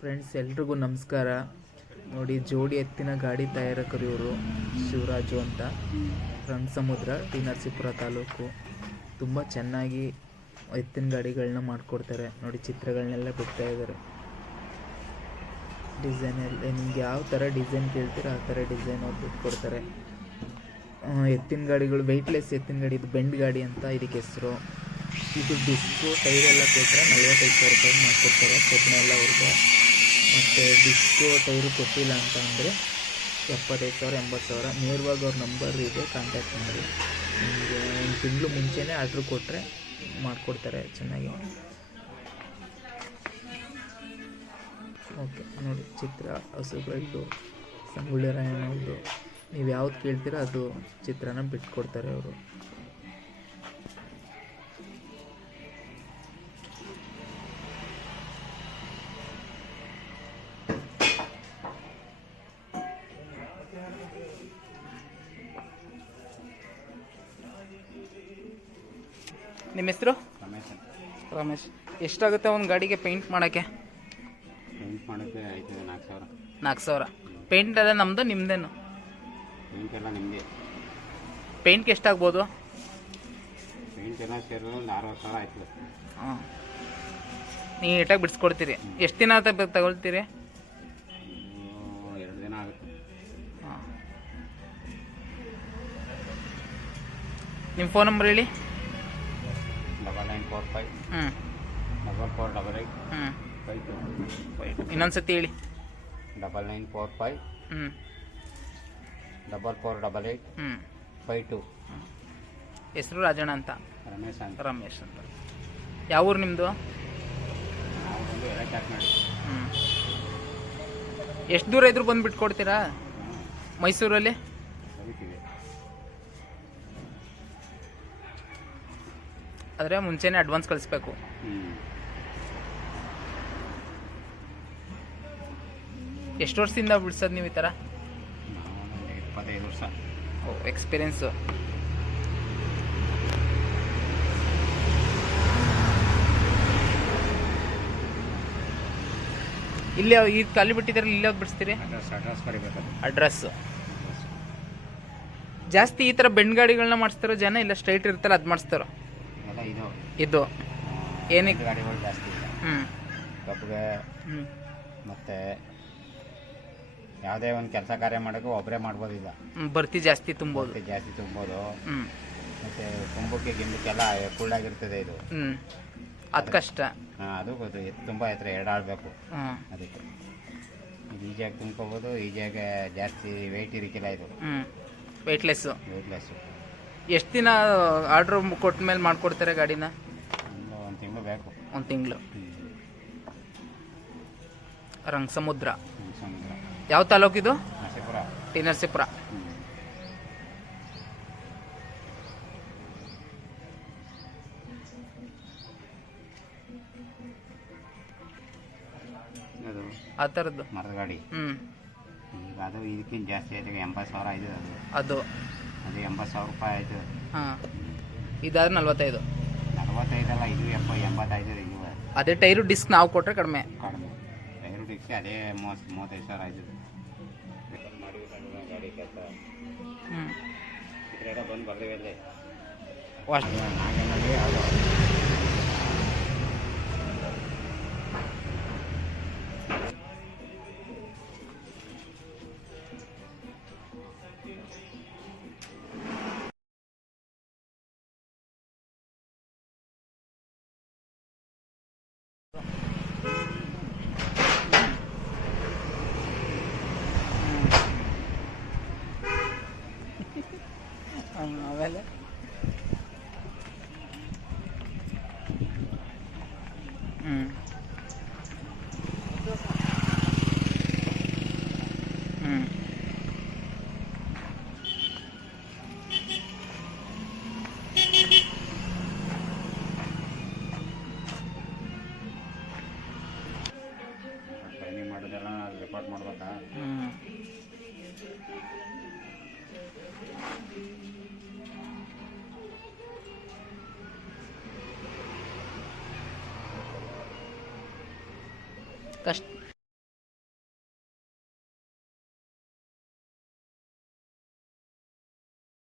Friends, ಎಲ್ರಿಗೂ ನಮಸ್ಕಾರ. ನೋಡಿ, ಜೋಡಿ ಎತ್ತಿನ ಗಾಡಿ ತಯಾರಕರು ಇವರು ಶಿವರಾಜು ಅಂತ. ರಂಗಸಮುದ್ರ ಟಿ ನರಸೀಪುರ ತಾಲೂಕು. ತುಂಬ ಚೆನ್ನಾಗಿ ಎತ್ತಿನ ಗಾಡಿಗಳನ್ನ ಮಾಡಿಕೊಡ್ತಾರೆ. ನೋಡಿ ಚಿತ್ರಗಳನ್ನೆಲ್ಲ ಬಿಡ್ತಾ ಇದ್ದಾರೆ ಡಿಸೈನ್ ಎಲ್ಲ ನಿಮ್ಗೆ ಯಾವ ಥರ ಡಿಸೈನ್ ಕೇಳ್ತೀರೋ ಆ ಥರ ಡಿಸೈನ್ ಅವ್ರು ಬಿಟ್ಕೊಡ್ತಾರೆ. ಎತ್ತಿನ ಗಾಡಿಗಳು ವೆಯ್ಟ್ಲೆಸ್ ಎತ್ತಿನ ಗಾಡಿ, ಇದು ಬೆಂಡ್ ಗಾಡಿ ಅಂತ ಇದಕ್ಕೆ ಹೆಸರು. ಇದು ಡಿಸ್ಕು ಟೈರ್ ಎಲ್ಲ ಕೊಟ್ಟರೆ ನಲ್ವತ್ತೈದು ಸಾವಿರ ರೂಪಾಯಿ ಮಾಡಿಕೊಡ್ತಾರೆ. ಎಲ್ಲ ಅವ್ರಿಗೆ ಮತ್ತು ಡಿಸ್ಕು ಟೈರು ಕೊಟ್ಟಿಲ್ಲ ಅಂತ ಅಂದರೆ ಎಪ್ಪತ್ತೈದು ಸಾವಿರ, ಎಂಬತ್ತು ಸಾವಿರ. ನೇರವಾಗಿ ಅವ್ರ ನಂಬರ್ ಇದೆ ಕಾಂಟ್ಯಾಕ್ಟ್ ಮಾಡಿ. ನಿಮಗೆ ಒಂದು ತಿಂಗಳು ಮುಂಚೆನೇ ಆರ್ಡ್ರ್ ಕೊಟ್ಟರೆ ಮಾಡಿಕೊಡ್ತಾರೆ ಚೆನ್ನಾಗಿ. ಓಕೆ ನೋಡಿ, ಚಿತ್ರ, ಹಸುಗಳದ್ದು, ಸಂಗೊಳ್ಳಿ ರಾಯಣ್ಣವ್ರದ್ದು. ನೀವು ಯಾವ್ದು ಕೇಳ್ತೀರೋ ಅದು ಚಿತ್ರನ ಬಿಟ್ಕೊಡ್ತಾರೆ ಅವರು. ನಿಮ್ಮ ಹೆಸರು? ರಮೇಶ್ ಅಂತ. ರಮೇಶ್. ಎಷ್ಟಾಗುತ್ತೆ ಒಂದು ಗಾಡಿಗೆ ಪೇಂಟ್ ಮಾಡೋಕ್ಕೆ? ಪೇಂಟ್ ಮಾಡೋಕ್ಕೆ ಐದು ನಾಲ್ಕು ಸಾವಿರ. ನಾಲ್ಕು ಸಾವಿರ. ಪೇಂಟ್ ಎಲ್ಲ ನಮ್ಮದು ನಿಮ್ಮದೇನು ಪೇಂಟ್ ಎಲ್ಲ ನಿಮಗೆ. ಪೇಂಟ್ಗೆ ಎಷ್ಟಾಗ್ಬೋದು? ಪೇಂಟ್ ಎಲ್ಲ ಸೇರಿದ್ರೆ ಒಂದು ಆರುವರೆ ಸಾವಿರ ಆಯ್ತು ಹಾಂ ನೀಟಾಗಿ ಬಿಡಿಸ್ಕೊಡ್ತೀರಿ. ಎಷ್ಟು ದಿನ ಅಂತ ತಗೊಳ್ತೀರಿ? ಎರಡು ದಿನ ಆಗುತ್ತೆ. ಹಾಂ ನಿಮ್ಮ ಫೋನ್ ನಂಬರ್ ಹೇಳಿ. ಫೋರ್ ಫೈವ್ ಹ್ಞೂ ಡಬಲ್ ಫೋರ್ ಡಬಲ್ ಏಯ್ಟ್ ಹ್ಞೂ ಫೈವ್ ಟು ಇನ್ನೊಂದ್ಸತಿ ಹೇಳಿ. ಡಬಲ್ ನೈನ್ ಫೋರ್ ಫೈವ್ ಹ್ಞೂ ಡಬಲ್ ಫೋರ್ ಡಬಲ್ ಏಯ್ಟ್ ಹ್ಞೂ ಫೈವ್ ಟು ಹೆಸರು ರಾಜಣ್ಣ ಅಂತ. ರಮೇಶ್ ಅಂತ. ರಮೇಶ್ ಅಂತ. ಯಾವ ಊರು ನಿಮ್ಮದು ಹ್ಞೂ ಎಷ್ಟು ದೂರ ಇದ್ರು ಬಂದ್ಬಿಟ್ಟು ಕೊಡ್ತೀರಾ? ಮೈಸೂರಲ್ಲಿ? ಆದರೆ ಮುಂಚೆನೇ ಅಡ್ವಾನ್ಸ್ ಕಳಿಸ್ಬೇಕು. ಎಷ್ಟು ವರ್ಷದಿಂದ ಬಿಡ್ಸೋದು ನೀವು ಈ ಥರ ಇಪ್ಪತ್ತೈದು ವರ್ಷ ಓ ಎಕ್ಸ್ಪೀರಿಯನ್ಸು ಇಲ್ಲಿ ಈ ಖಾಲಿ ಬಿಟ್ಟಿದ್ರೆ ಇಲ್ಲಿ ಹೋಗಿ ಬಿಡಿಸ್ತೀರಿ? ಅಡ್ರೆಸ್ ಜಾಸ್ತಿ ಈ ಥರ ಬೆಂಡ್ ಗಾಡಿಗಳನ್ನ ಮಾಡಿಸ್ತಾರೋ ಜನ ಇಲ್ಲ ಸ್ಟ್ರೈಟ್ ಇರ್ತಾರೆ ಅದು ಮಾಡಿಸ್ತಾರೋ? ಇದು. ಇದು. ಏನಕ್ಕೆ? ಗಾಡಿಗಳು ಜಾಸ್ತಿ ಇಲ್ಲ. ಹ್ಞೂ ಕಬ್ಬಿಗೆ ಮತ್ತು ಯಾವುದೇ ಒಂದು ಕೆಲಸ ಕಾರ್ಯ ಮಾಡೋಕ್ಕೂ ಒಬ್ಬರೇ ಮಾಡ್ಬೋದು ಈಗ ಬರ್ತಿ ಜಾಸ್ತಿ ತುಂಬೋದು. ಜಾಸ್ತಿ ತುಂಬೋದು. ಮತ್ತು ತುಂಬಕ್ಕೆ ಗಿಂಬಕ್ಕೆಲ್ಲ ಕುಳ್ಳಾಗಿರ್ತದೆ ಇದು. ಅದು ಕಷ್ಟ. ಹಾಂ ಅದು ಗೊತ್ತು. ತುಂಬ ಎತ್ತರ ಎರಡಾಡಬೇಕು ಅದಕ್ಕೆ. ಇದು ಈಜಿಯಾಗಿ ತುಂಬ್ಕೋಬೋದು. ಈಜಿಯಾಗಿ ಜಾಸ್ತಿ ವೆಯ್ಟ್ ಇರಿಕಿಲ್ಲ ಇದು. ವೆಯ್ಟ್ಲೆಸ್ಸು ವೆಯ್ಟ್ಲೆಸ್ಸು ಎಷ್ಟು ದಿನ ಆರ್ಡ್ರ್ ಕೊಟ್ಟ ಮೇಲೆ ಮಾಡ್ಕೊಡ್ತಾರೆ ಗಾಡಿನ? ಒಂದು ತಿಂಗಳು ಬೇಕು. ಒಂದು ತಿಂಗಳು. ರಂಗ ಸಮುದ್ರ ಯಾವ ತಾಲೂಕಿದು ಇದು? ಟಿ ನರಸೀಪುರ. ಅದು ಆ ಥರದ್ದು. ಮರದ ಗಾಡಿ. ಹ್ಞೂ ಈಗ ಅದು ಇದಕ್ಕಿಂತ ಜಾಸ್ತಿ ಆಯ್ತು ಎಂಬತ್ತು ಸಾವಿರ ಆಯ್ತು ಅದು. ಅದು. ಅದು ಎಂಬತ್ತು ಸಾವಿರ ರೂಪಾಯಿ ಆಯಿತು. ಹಾಂ. ಇದಾದ್ರೆ ನಲ್ವತ್ತೈದು. ನಲವತ್ತೈದಲ್ಲ ಇದು ಎಪ್ಪ ಎಂಬತ್ತೈದು ಇದು ಅದೇ ಟೈರು ಡಿಸ್ಕ್ ನಾವು ಕೊಟ್ಟರೆ ಕಡಿಮೆ. ಕಡಿಮೆ. ಟೈರು ಡಿಸ್ಕ್ ಅದೇ ಮೂವತ್ತು ಮೂವತ್ತೈದು ಸಾವಿರ ಆಯ್ತು ಗಾಡಿ ಕೆಲಸ. ಹ್ಞೂ ಬಂದು ಬರ್ದೇವೆ ಅಲ್ಲೇ. ಅಷ್ಟು. ನಾಗೇನಲ್ಲಿ ಅದು. ಆಮೇಲೆ? ಹ್ಞೂ ಹ್ಞೂ ಟ್ರೈನಿಂಗ್ ಮಾಡಿದೆಲ್ಲ ರಿಪೋರ್ಟ್ ಮಾಡ್ಬೇಕಾ? ಹ್ಞೂ Каш...